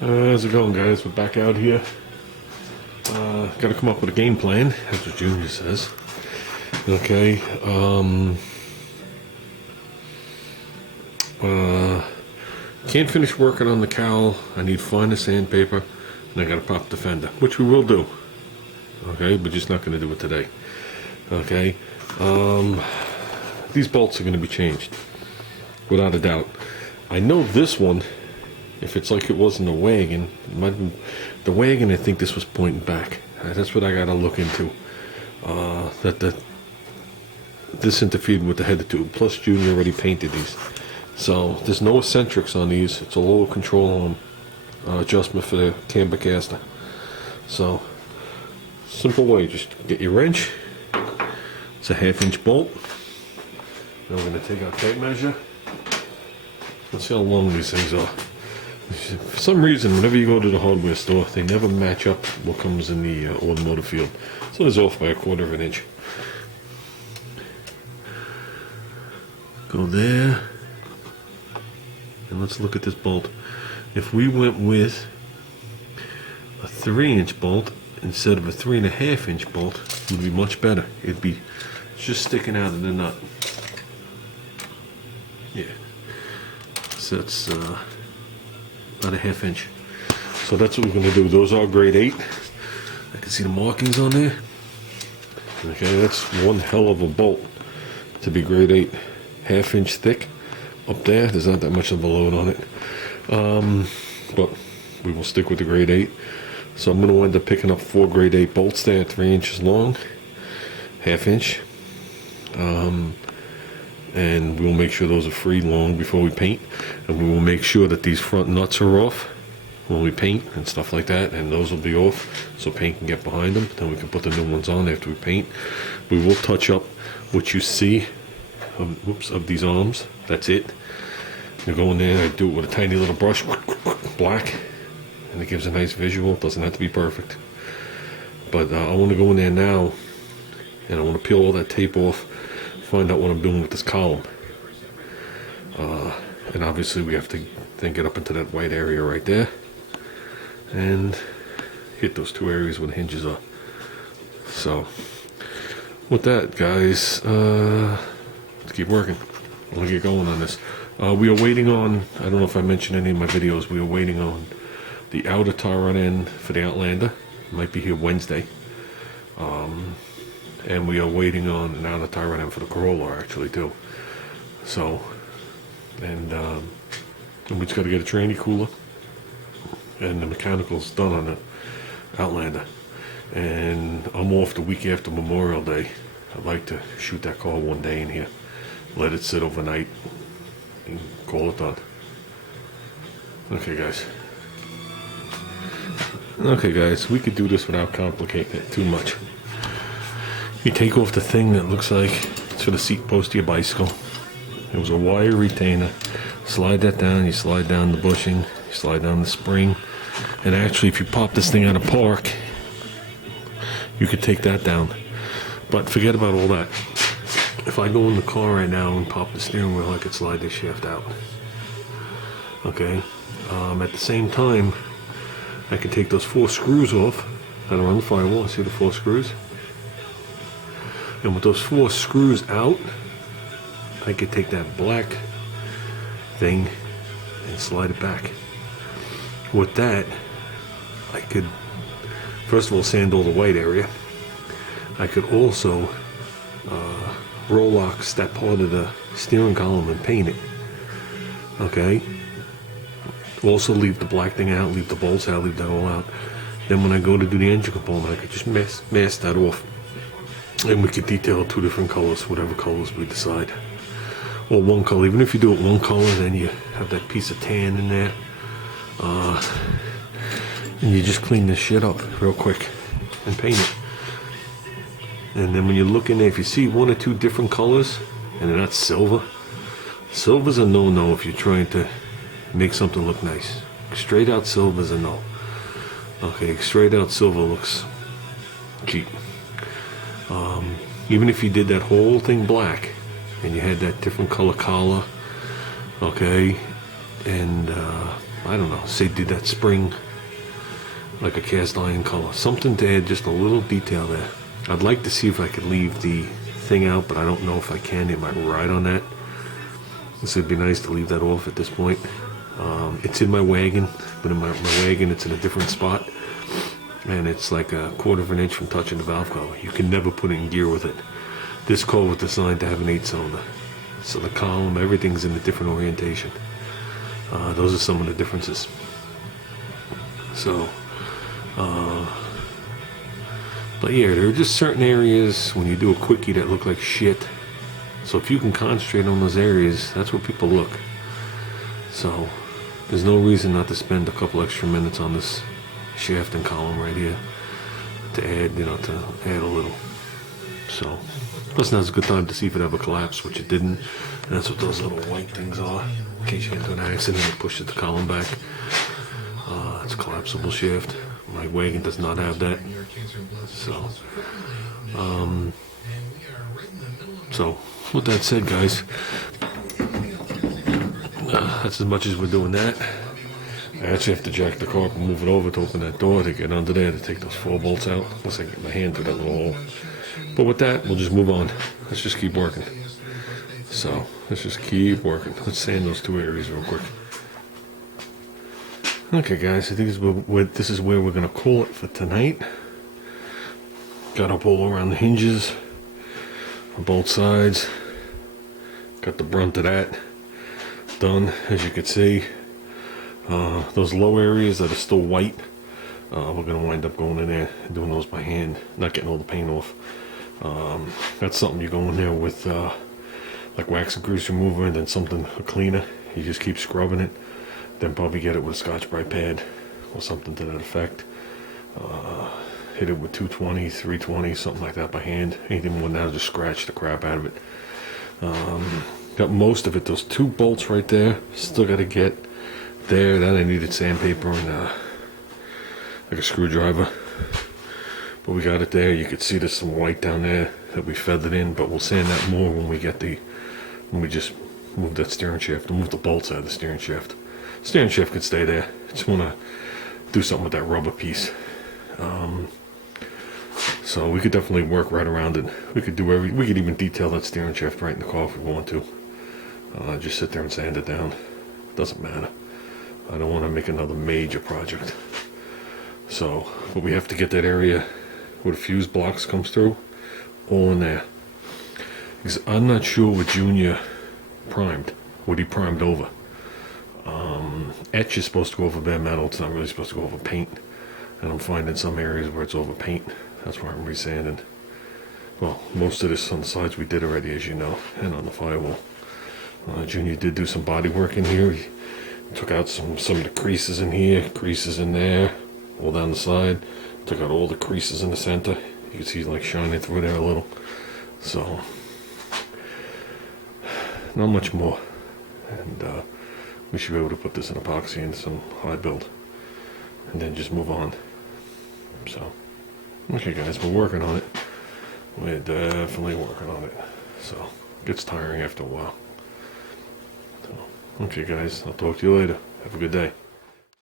How's it going, guys? We're back out here. Got to come up with a game plan. That's what Junior says. Okay. Can't finish working on the cowl. I need finer sandpaper, and I got to pop the fender, which we will do. Okay, but just not going to do it today. Okay. These bolts are going to be changed, without a doubt. I know this one. If it's like it was in the wagon, it might have been the wagon. I think this was pointing back. That's what I gotta look into. This interfered with the header tube. Plus, Junior already painted these, so there's no eccentrics on these. It's a lower control adjustment for the camber caster. So, simple way: just get your wrench. It's a 1/2-inch bolt. Now we're gonna take our tape measure. Let's see how long these things are. For some reason, whenever you go to the hardware store, they never match up what comes in the automotive field. So it's off by 1/4 inch. Go there. And let's look at this bolt. If we went with a 3-inch bolt instead of a 3.5-inch bolt, it would be much better. It'd be just sticking out of the nut. Yeah. So that's about a 1/2 inch. So that's what we're going to do. Those are grade 8. I can see the markings on there. Okay, that's one hell of a bolt to be grade 8. 1/2 inch thick up there. There's not that much of a load on it. But we will stick with the grade 8. So I'm going to end up picking up 4 grade 8 bolts there, 3 inches long, 1/2 inch. And we'll make sure those are free long before we paint, and we will make sure that these front nuts are off when we paint and stuff like that, and those will be off so paint can get behind them. Then we can put the new ones on after we paint. We will touch up what you see of these arms. That's it. You go in there, I do it with a tiny little brush, black, and it gives a nice visual. It doesn't have to be perfect, but I want to go in there now, and I want to peel all that tape off, find out what I'm doing with this column, and obviously we have to then get up into that white area right there and hit those 2 areas where the hinges are. So with that, guys, let's keep working. I want to get going on this. We are waiting on, I don't know if I mentioned any of my videos, we are waiting on the outer tie rod end for the Outlander. It might be here Wednesday. And we are waiting on an outer tie rod end for the Corolla, actually, too. So, and we just got to get a tranny cooler, and the mechanical's done on the Outlander. And I'm off the week after Memorial Day. I'd like to shoot that car one day in here, let it sit overnight, and call it done. Okay, guys, we could do this without complicating it too much. You take off the thing that looks like it's for the seat post of your bicycle. It was a wire retainer. Slide that down, you slide down the bushing, you slide down the spring, and actually if you pop this thing out of park, you could take that down. But forget about all that. If I go in the car right now and pop the steering wheel, I could slide this shaft out. Okay? At the same time, I can take those 4 screws off that are on the firewall. See the 4 screws? And with those 4 screws out, I could take that black thing and slide it back. With that, I could, first of all, sand all the white area. I could also Rolex that part of the steering column and paint it. Okay? Also leave the black thing out, leave the bolts out, leave that all out. Then when I go to do the engine component, I could just mask that off. And we could detail 2 different colors, whatever colors we decide. Or 1 color. Even if you do it 1 color, then you have that piece of tan in there. And you just clean this shit up real quick and paint it. And then when you look in there, if you see 1 or 2 different colors, and they're not silver, silver's a no-no if you're trying to make something look nice. Straight out silver's a no. Okay, straight out silver looks cheap. Even if you did that whole thing black and you had that different color collar, okay, and I don't know, say did that spring like a cast iron color. Something to add just a little detail there. I'd like to see if I could leave the thing out, but I don't know if I can. It might ride on that. This would be nice to leave that off at this point. It's in my wagon, but in my wagon it's in a different spot. And it's like a 1/4 of an inch from touching the valve cover. You can never put it in gear with it. This car was designed to have an 8-cylinder. So the column, everything's in a different orientation. Those are some of the differences. So, but yeah, there are just certain areas when you do a quickie that look like shit. So if you can concentrate on those areas, that's where people look. So there's no reason not to spend a couple extra minutes on this shaft and column right here to add, to add a little. So, plus now's a good time to see if it ever collapsed, which it didn't. And that's what those little white things are. In case you get into an accident, it pushes the column back. It's a collapsible shaft. My wagon does not have that. So with that said, guys, that's as much as we're doing that. I actually have to jack the car up and move it over to open that door to get under there to take those 4 bolts out. Unless I get my hand through that little hole. But with that, we'll just move on. Let's just keep working. So let's just keep working. Let's sand those 2 areas real quick. Okay, guys, I think this is where we're going to call it for tonight. Got up all around the hinges on both sides. Got the brunt of that done, as you can see. Those low areas that are still white, we're going to wind up going in there and doing those by hand, not getting all the paint off. That's something you go in there with like wax and grease remover, and then a cleaner. You just keep scrubbing it. Then probably get it with a Scotch-Brite pad or something to that effect. Hit it with 220, 320, something like that by hand. Anything more than that, just scratch the crap out of it. Got most of it. Those 2 bolts right there, still got to get there. Then I needed sandpaper and like a screwdriver. But we got it there. You could see there's some white down there that we feathered in, but we'll sand that more when we just move that steering shaft, move the bolts out of the steering shaft. Steering shaft can stay there. Just want to do something with that rubber piece. So we could definitely work right around it. We could even detail that steering shaft right in the car if we want to. Just sit there and sand it down. Doesn't matter. I don't want to make another major project. So, but we have to get that area where the fuse blocks comes through, all in there. Because I'm not sure what Junior primed, what he primed over. Etch is supposed to go over bare metal. It's not really supposed to go over paint. And I'm finding some areas where it's over paint. That's where I'm resanding. Well, most of this on the sides we did already, as you know, and on the firewall. Junior did do some body work in here. He took out some of the creases in here, creases in there, all down the side. Took out all the creases in the center. You can see like shining through there a little. So, not much more. And we should be able to put this in epoxy into some high build. And then just move on. So, okay guys, we're working on it. We're definitely working on it. So, it gets tiring after a while. So, okay guys, I'll talk to you later. Have a good day.